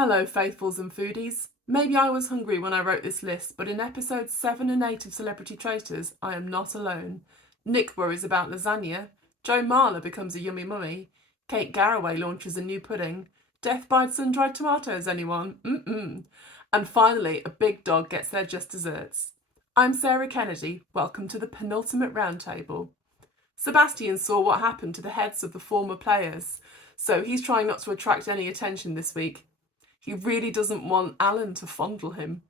Hello, faithfuls and foodies. Maybe I was hungry when I wrote this list, but in episodes 7 and 8 of Celebrity Traitors, I am not alone. Nick worries about lasagna, Joe Marler becomes a yummy mummy, Kate Garraway launches a new pudding, death by sun-dried tomatoes, anyone? And finally, a big dog gets their just desserts. I'm Sarah Kennedy, welcome to the penultimate roundtable. Sebastian saw what happened to the heads of the former players, so he's trying not to attract any attention this week. He really doesn't want Alan to fondle him.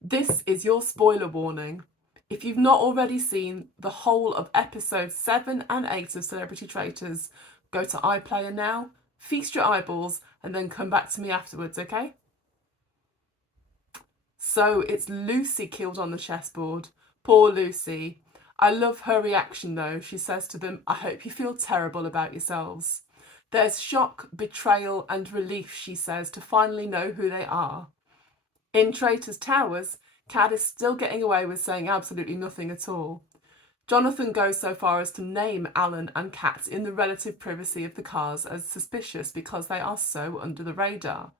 This is your spoiler warning. If you've not already seen the whole of episodes 7 and 8 of Celebrity Traitors, go to iPlayer now, feast your eyeballs, and then come back to me afterwards, okay? So it's Lucy killed on the chessboard. Poor Lucy. I love her reaction though. She says to them, I hope you feel terrible about yourselves. There's shock, betrayal, and relief, she says, to finally know who they are. In Traitors Towers, Cad is still getting away with saying absolutely nothing at all. Jonathan goes so far as to name Alan and Kat in the relative privacy of the cars as suspicious because they are so under the radar.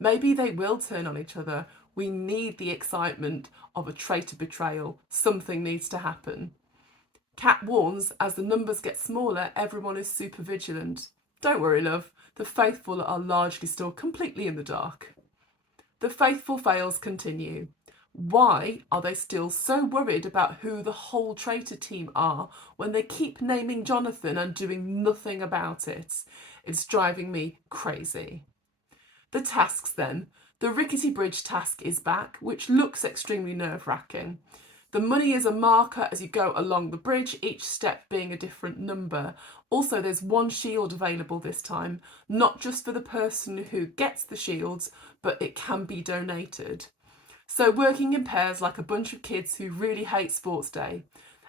Maybe they will turn on each other. We need the excitement of a traitor betrayal. Something needs to happen. Kat warns, as the numbers get smaller, everyone is super vigilant. Don't worry, love. The faithful are largely still completely in the dark. The faithful fails continue. Why are they still so worried about who the whole traitor team are when they keep naming Jonathan and doing nothing about it? It's driving me crazy. The tasks then. The Rickety Bridge task is back, which looks extremely nerve-wracking. The money is a marker as you go along the bridge, each step being a different number. Also, there's one shield available this time, not just for the person who gets the shields, but it can be donated. So working in pairs like a bunch of kids who really hate sports day.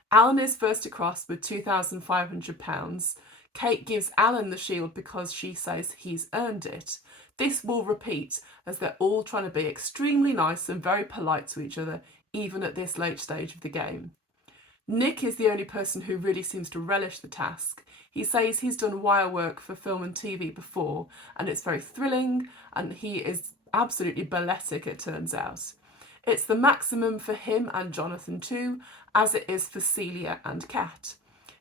Alan is first across with £2,500. Kate gives Alan the shield because she says he's earned it. This will repeat as they're all trying to be extremely nice and very polite to each other, even at this late stage of the game. Nick is the only person who really seems to relish the task. He says he's done wire work for film and TV before, and it's very thrilling, and he is absolutely balletic, it turns out. It's the maximum for him and Jonathan too, as it is for Celia and Kat.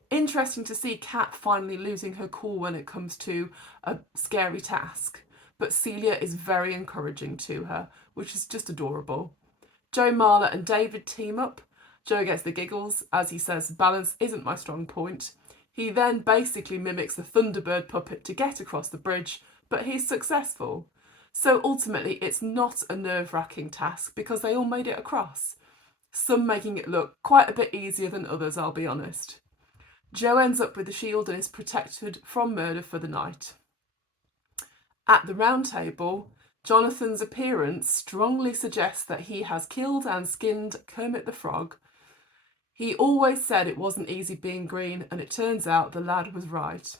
Interesting to see Kat finally losing her cool when it comes to a scary task, but Celia is very encouraging to her, which is just adorable. Joe Marler and David team up. Joe gets the giggles as he says balance isn't my strong point. He then basically mimics the Thunderbird puppet to get across the bridge, but he's successful. So ultimately it's not a nerve-wracking task because they all made it across. Some making it look quite a bit easier than others, I'll be honest. Joe ends up with the shield and is protected from murder for the night. At the round table, Jonathan's appearance strongly suggests that he has killed and skinned Kermit the Frog. He always said it wasn't easy being green, and it turns out the lad was right.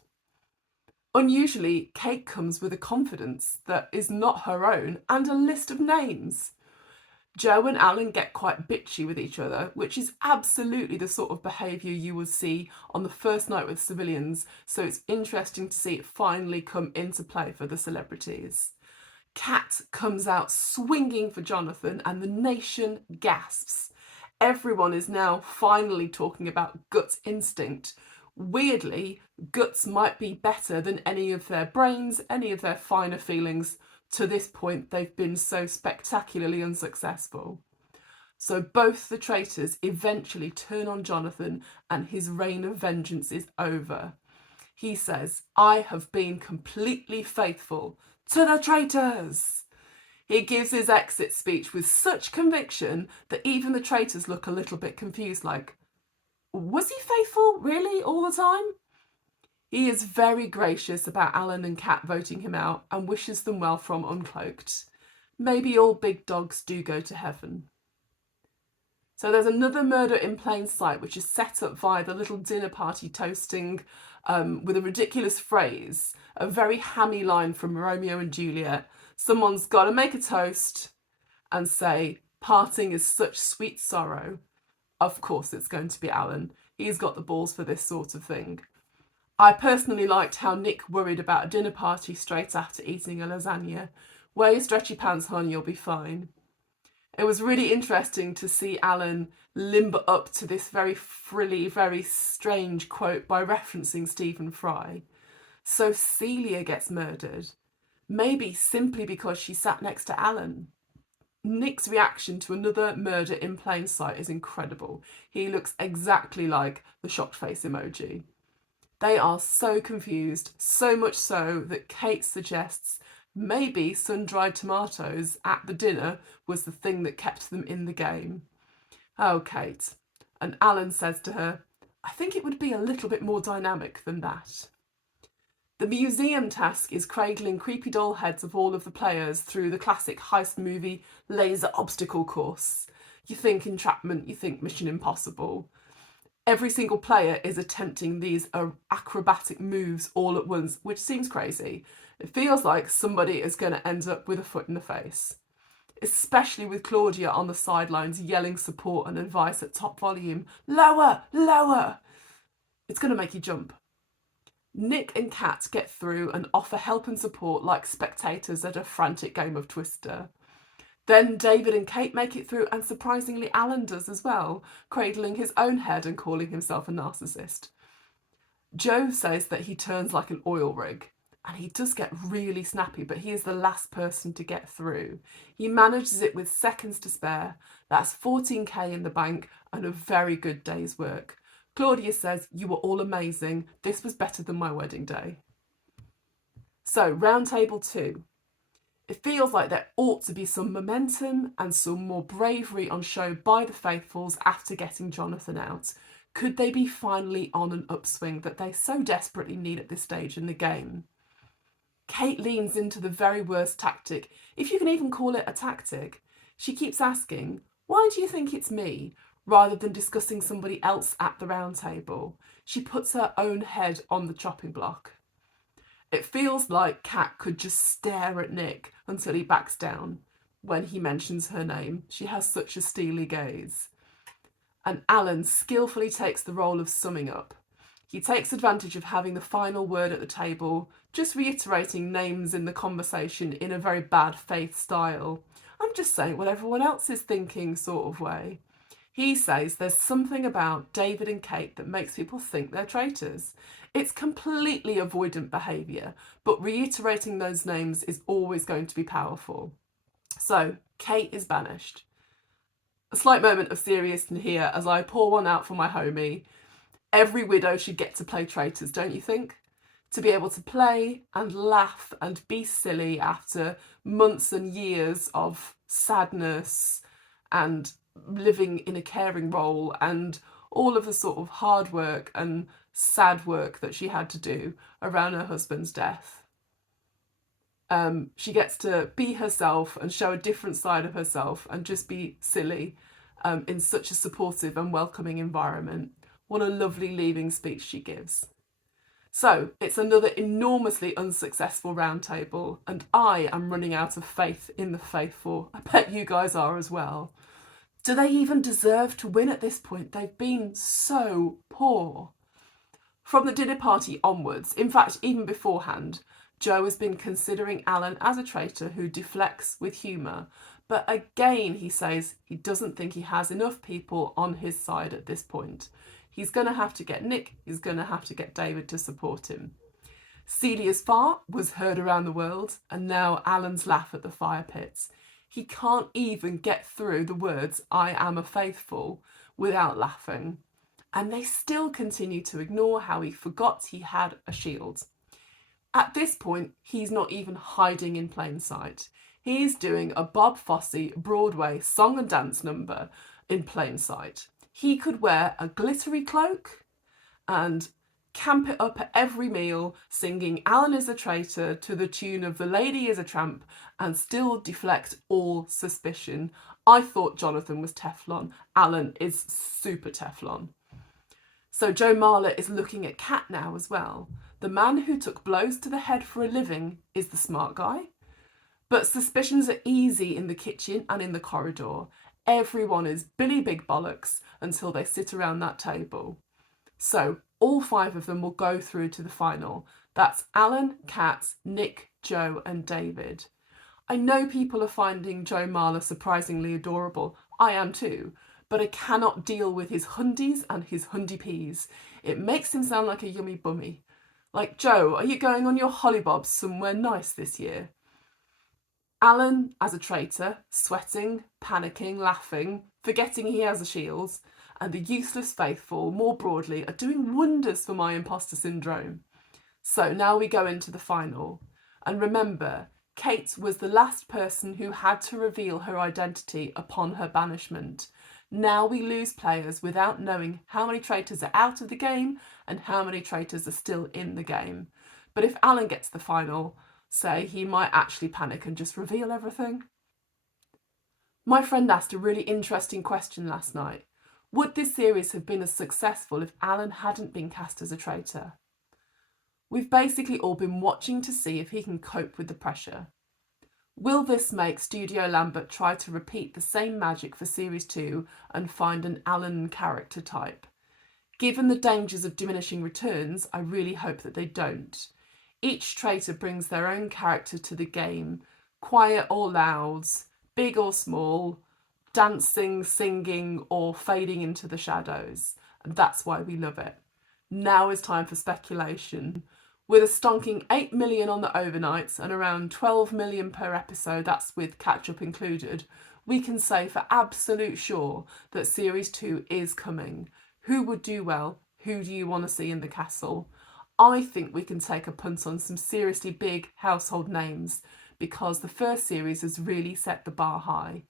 Unusually, Kate comes with a confidence that is not her own and a list of names. Joe and Alan get quite bitchy with each other, which is absolutely the sort of behaviour you would see on the first night with civilians, so it's interesting to see it finally come into play for the celebrities. Kat comes out swinging for Jonathan and the nation gasps. Everyone is now finally talking about gut instinct. Weirdly, guts might be better than any of their brains, any of their finer feelings. To this point, they've been so spectacularly unsuccessful. So both the traitors eventually turn on Jonathan and his reign of vengeance is over. He says, I have been completely faithful to the traitors. He gives his exit speech with such conviction that even the traitors look a little bit confused, like, was he faithful really all the time? He is very gracious about Alan and Kat voting him out and wishes them well from Uncloaked. Maybe all big dogs do go to heaven. So there's another murder in plain sight, which is set up via the little dinner party toasting with a ridiculous phrase, a very hammy line from Romeo and Juliet. Someone's got to make a toast and say, parting is such sweet sorrow. Of course it's going to be Alan. He's got the balls for this sort of thing. I personally liked how Nick worried about a dinner party straight after eating a lasagna. Wear your stretchy pants, hon, you'll be fine. It was really interesting to see Alan limber up to this very frilly, very strange quote by referencing Stephen Fry. So Celia gets murdered, maybe simply because she sat next to Alan. Nick's reaction to another murder in plain sight is incredible. He looks exactly like the shocked face emoji. They are so confused, so much so that Kate suggests maybe sun-dried tomatoes at the dinner was the thing that kept them in the game. Oh, Kate. And Alan says to her, I think it would be a little bit more dynamic than that. The museum task is cradling creepy doll heads of all of the players through the classic heist movie laser obstacle course. You think entrapment, you think Mission Impossible. Every single player is attempting these acrobatic moves all at once, which seems crazy. It feels like somebody is going to end up with a foot in the face, especially with Claudia on the sidelines yelling support and advice at top volume. Lower, lower! It's going to make you jump. Nick and Kat get through and offer help and support like spectators at a frantic game of Twister. Then David and Kate make it through, and surprisingly Alan does as well, cradling his own head and calling himself a narcissist. Joe says that he turns like an oil rig, and he does get really snappy, but he is the last person to get through. He manages it with seconds to spare. That's 14k in the bank and a very good day's work. Claudia says, you were all amazing. This was better than my wedding day. So, round table 2. It feels like there ought to be some momentum and some more bravery on show by the faithfuls after getting Jonathan out. Could they be finally on an upswing that they so desperately need at this stage in the game? Kate leans into the very worst tactic, if you can even call it a tactic. She keeps asking, why do you think it's me? Rather than discussing somebody else at the round table. She puts her own head on the chopping block. It feels like Kat could just stare at Nick until he backs down when he mentions her name. She has such a steely gaze. And Alan skillfully takes the role of summing up. He takes advantage of having the final word at the table, just reiterating names in the conversation in a very bad faith style. I'm just saying what everyone else is thinking sort of way. He says there's something about David and Kate that makes people think they're traitors. It's completely avoidant behaviour, but reiterating those names is always going to be powerful. So, Kate is banished. A slight moment of seriousness here as I pour one out for my homie. Every widow should get to play traitors, don't you think? To be able to play and laugh and be silly after months and years of sadness and living in a caring role and all of the sort of hard work and sad work that she had to do around her husband's death. She gets to be herself and show a different side of herself and just be silly in such a supportive and welcoming environment. What a lovely leaving speech she gives. So it's another enormously unsuccessful roundtable, and I am running out of faith in the faithful. I bet you guys are as well. Do they even deserve to win at this point? They've been so poor. From the dinner party onwards, in fact, even beforehand, Joe has been considering Alan as a traitor who deflects with humour. But again, he says he doesn't think he has enough people on his side at this point. He's going to have to get Nick, he's going to have to get David to support him. Celia's fart was heard around the world, and now Alan's laugh at the fire pits. He can't even get through the words, I am a faithful, without laughing. And they still continue to ignore how he forgot he had a shield. At this point, he's not even hiding in plain sight. He's doing a Bob Fosse Broadway song and dance number in plain sight. He could wear a glittery cloak and camp it up at every meal, singing Alan is a traitor to the tune of The Lady is a Tramp, and still deflect all suspicion. I thought Jonathan was Teflon. Alan is super Teflon. So Joe Marler is looking at Kat now as well. The man who took blows to the head for a living is the smart guy. But suspicions are easy in the kitchen and in the corridor. Everyone is Billy Big Bollocks until they sit around that table. So all 5 of them will go through to the final. That's Alan, Kat, Nick, Joe and David. I know people are finding Joe Marler surprisingly adorable. I am too. But I cannot deal with his hundies and his hundy peas. It makes him sound like a yummy bummy. Like, Joe, are you going on your hollybobs somewhere nice this year? Alan, as a traitor, sweating, panicking, laughing, forgetting he has a shield, and the useless faithful, more broadly, are doing wonders for my imposter syndrome. So now we go into the final. And remember, Kate was the last person who had to reveal her identity upon her banishment. Now we lose players without knowing how many traitors are out of the game and how many traitors are still in the game. But if Alan gets the final, say, he might actually panic and just reveal everything. My friend asked a really interesting question last night. Would this series have been as successful if Alan hadn't been cast as a traitor? We've basically all been watching to see if he can cope with the pressure. Will this make Studio Lambert try to repeat the same magic for Series 2 and find an Alan character type? Given the dangers of diminishing returns, I really hope that they don't. Each traitor brings their own character to the game, quiet or loud, big or small, dancing, singing, or fading into the shadows. And that's why we love it. Now is time for speculation. With a stonking 8 million on the overnights and around 12 million per episode, that's with catch up included, we can say for absolute sure that Series 2 is coming. Who would do well? Who do you want to see in the castle? I think we can take a punt on some seriously big household names because the first series has really set the bar high.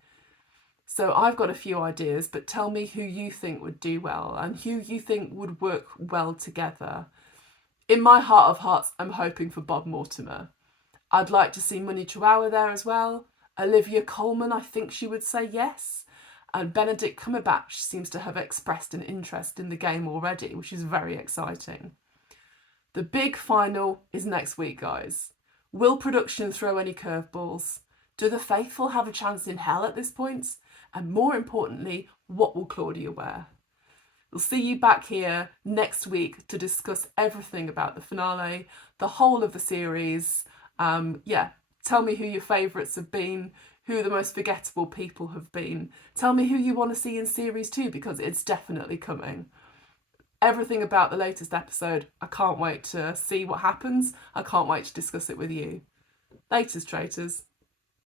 So I've got a few ideas, but tell me who you think would do well and who you think would work well together. In my heart of hearts, I'm hoping for Bob Mortimer. I'd like to see Munny Chihuahua there as well. Olivia Colman, I think she would say yes. And Benedict Cumberbatch seems to have expressed an interest in the game already, which is very exciting. The big final is next week, guys. Will production throw any curveballs? Do the faithful have a chance in hell at this point? And more importantly, what will Claudia wear? We'll see you back here next week to discuss everything about the finale, the whole of the series. Tell me who your favourites have been, who the most forgettable people have been. Tell me who you want to see in series 2 because it's definitely coming. Everything about the latest episode, I can't wait to see what happens. I can't wait to discuss it with you. Laters, traitors.